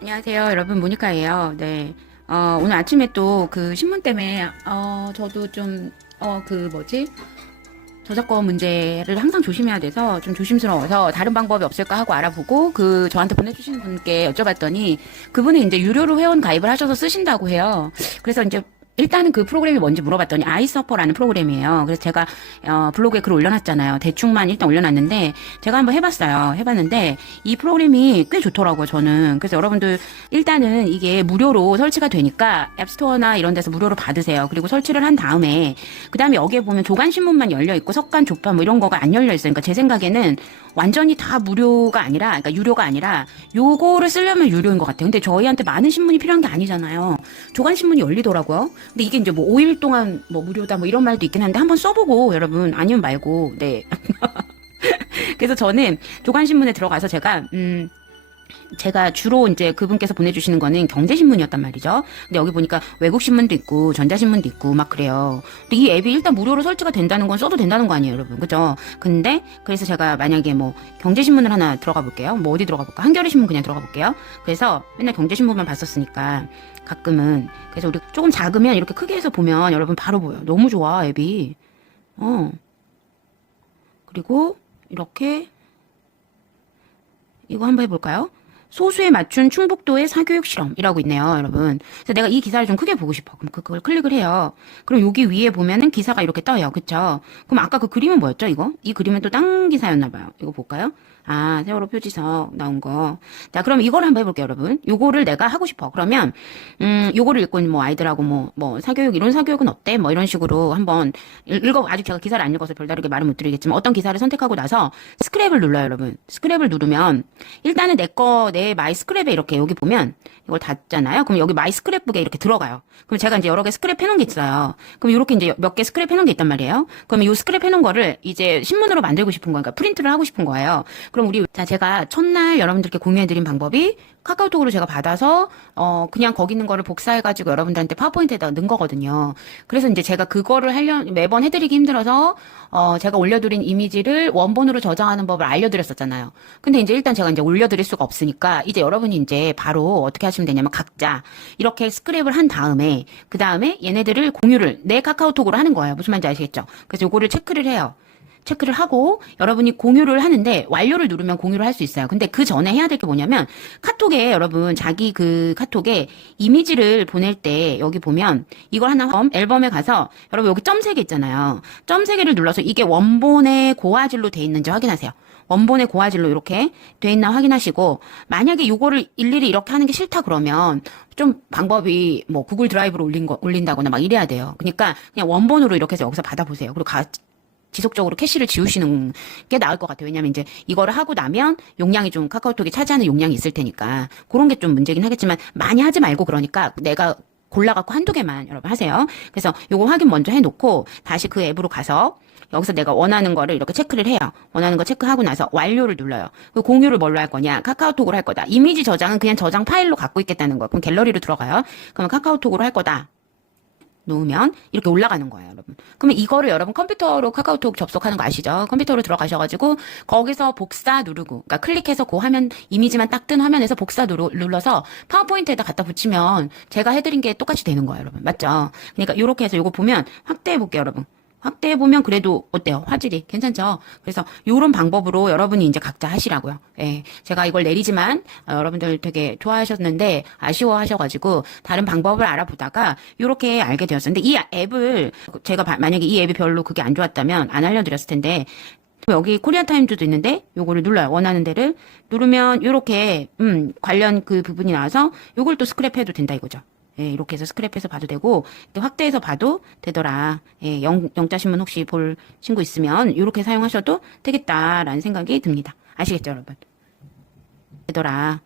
안녕하세요, 여러분 모니카예요. 네, 어, 오늘 아침에 또 그 신문 때문에 어, 저도 좀 어, 그 뭐지 저작권 문제를 항상 조심해야 돼서 좀 조심스러워서 다른 방법이 없을까 하고 알아보고 그 저한테 보내주시는 분께 여쭤봤더니 그분이 이제 유료로 회원 가입을 하셔서 쓰신다고 해요. 그래서 이제 일단은 그 프로그램이 뭔지 물어봤더니 아이서퍼라는 프로그램이에요. 그래서 제가 어, 블로그에 글 올려놨잖아요. 대충만 일단 올려놨는데 제가 한번 해봤어요. 해봤는데 이 프로그램이 꽤 좋더라고요. 저는 그래서 여러분들 일단은 이게 무료로 설치가 되니까 앱스토어나 이런 데서 무료로 받으세요. 그리고 설치를 한 다음에 그 다음에 여기에 보면 조간 신문만 열려 있고 석간 조판 뭐 이런 거가 안 열려 있어요. 그러니까 제 생각에는 완전히 다 무료가 아니라 그러니까 유료가 아니라 요거를 쓰려면 유료인 것 같아요. 근데 저희한테 많은 신문이 필요한 게 아니잖아요. 조간 신문이 열리더라고요. 근데 이게 이제 뭐 5일 동안 뭐 무료다 뭐 이런 말도 있긴 한데 한번 써보고 여러분 아니면 말고 네. 그래서 저는 조간 신문에 들어가서 제가 음. 제가 주로 이제 그분께서 보내주시는 거는 경제신문이었단 말이죠. 근데 여기 보니까 외국신문도 있고, 전자신문도 있고, 막 그래요. 근데 이 앱이 일단 무료로 설치가 된다는 건 써도 된다는 거 아니에요, 여러분. 그죠? 근데, 그래서 제가 만약에 뭐, 경제신문을 하나 들어가 볼게요. 뭐 어디 들어가 볼까? 한겨레신문 그냥 들어가 볼게요. 그래서 맨날 경제신문만 봤었으니까, 가끔은. 그래서 우리 조금 작으면 이렇게 크게 해서 보면 여러분 바로 보여. 너무 좋아, 앱이. 어. 그리고, 이렇게, 이거 한번 해볼까요? 소수에 맞춘 충북도의 사교육 실험이라고 있네요, 여러분. 그래서 내가 이 기사를 좀 크게 보고 싶어. 그럼 그걸 클릭을 해요. 그럼 여기 위에 보면은 기사가 이렇게 떠요. 그쵸? 그럼 아까 그 그림은 뭐였죠, 이거? 이 그림은 또 딴 기사였나봐요. 이거 볼까요? 아, 세월호 표지석 나온 거. 자, 그럼 이걸 한번 해볼게요, 여러분. 요거를 내가 하고 싶어. 그러면, 음, 요거를 읽고 뭐 아이들하고 뭐, 뭐, 사교육, 이런 사교육은 어때? 뭐 이런 식으로 한번 읽- 읽어, 아직 제가 기사를 안 읽어서 별다르게 말은 못 드리겠지만 어떤 기사를 선택하고 나서 스크랩을 눌러요, 여러분. 스크랩을 누르면 일단은 내 거, 내 마이 스크랩에 이렇게 여기 보면 이걸 닫잖아요. 그럼 여기 마이 스크랩북에 이렇게 들어가요. 그럼 제가 이제 여러 개 스크랩 해놓은 게 있어요. 그럼 이렇게 이제 몇 개 스크랩 해놓은 게 있단 말이에요. 그러면 이 스크랩 해놓은 거를 이제 신문으로 만들고 싶은 거니까 프린트를 하고 싶은 거예요. 그럼 우리 자 제가 첫날 여러분들께 공유해드린 방법이 카카오톡으로 제가 받아서 어 그냥 거기 있는 거를 복사해가지고 여러분들한테 파워포인트에다가 넣은 거거든요. 그래서 이제 제가 그거를 하려 매번 해드리기 힘들어서 어 제가 올려드린 이미지를 원본으로 저장하는 법을 알려드렸었잖아요. 근데 이제 일단 제가 이제 올려드릴 수가 없으니까 이제 여러분이 이제 바로 어떻게 하시면 되냐면 각자 이렇게 스크랩을 한 다음에 그 다음에 얘네들을 공유를 내 카카오톡으로 하는 거예요. 무슨 말인지 아시겠죠? 그래서 요거를 체크를 해요. 체크를 하고 여러분이 공유를 하는데 완료를 누르면 공유를 할 수 있어요. 근데 그 전에 해야 될 게 뭐냐면 카톡에 여러분 자기 그 카톡에 이미지를 보낼 때 여기 보면 이걸 하나 앨범, 앨범에 가서 여러분 여기 점 세 개 있잖아요. 점 세 개를 눌러서 이게 원본의 고화질로 돼 있는지 확인하세요. 원본의 고화질로 이렇게 돼 있나 확인하시고 만약에 요거를 일일이 이렇게 하는 게 싫다 그러면 좀 방법이 뭐 구글 드라이브로 올린 거 올린다거나 막 이래야 돼요. 그러니까 그냥 원본으로 이렇게 해서 여기서 받아보세요. 그리고 가, 지속적으로 캐시를 지우시는 게 나을 것 같아요. 왜냐면 이제 이거를 하고 나면 용량이 좀 카카오톡이 차지하는 용량이 있을 테니까 그런 게 좀 문제긴 하겠지만 많이 하지 말고 그러니까 내가 골라갖고 한두 개만 여러분 하세요. 그래서 요거 확인 먼저 해놓고 다시 그 앱으로 가서 여기서 내가 원하는 거를 이렇게 체크를 해요. 원하는 거 체크하고 나서 완료를 눌러요. 그 공유를 뭘로 할 거냐? 카카오톡으로 할 거다. 이미지 저장은 그냥 저장 파일로 갖고 있겠다는 거예요. 그럼 갤러리로 들어가요. 그러면 카카오톡으로 할 거다. 놓으면 이렇게 올라가는 거예요, 여러분. 그러면 이거를 여러분 컴퓨터로 카카오톡 접속하는 거 아시죠? 컴퓨터로 들어가셔가지고 거기서 복사 누르고, 그러니까 클릭해서 그 화면 이미지만 딱 뜬 화면에서 복사 누르, 눌러서 파워포인트에다 갖다 붙이면 제가 해드린 게 똑같이 되는 거예요, 여러분. 맞죠? 그러니까 이렇게 해서 이거 보면 확대해 볼게요, 여러분. 확대해 보면 그래도 어때요? 화질이 괜찮죠? 그래서 요런 방법으로 여러분이 이제 각자 하시라고요. 예. 제가 이걸 내리지만 어, 여러분들 되게 좋아하셨는데 아쉬워하셔가지고 다른 방법을 알아보다가 요렇게 알게 되었어요. 근데 이 앱을 제가 바- 만약에 이 앱이 별로 그게 안 좋았다면 안 알려드렸을 텐데 여기 코리아 타임즈도 있는데 요거를 눌러요. 원하는 데를 누르면 요렇게 음 관련 그 부분이 나와서 요걸 또 스크랩해도 된다 이거죠. 예, 이렇게 해서 스크랩해서 봐도 되고 또 확대해서 봐도 되더라. 예, 영, 영자 신문 혹시 볼 친구 있으면 이렇게 사용하셔도 되겠다라는 생각이 듭니다. 아시겠죠, 여러분? 되더라.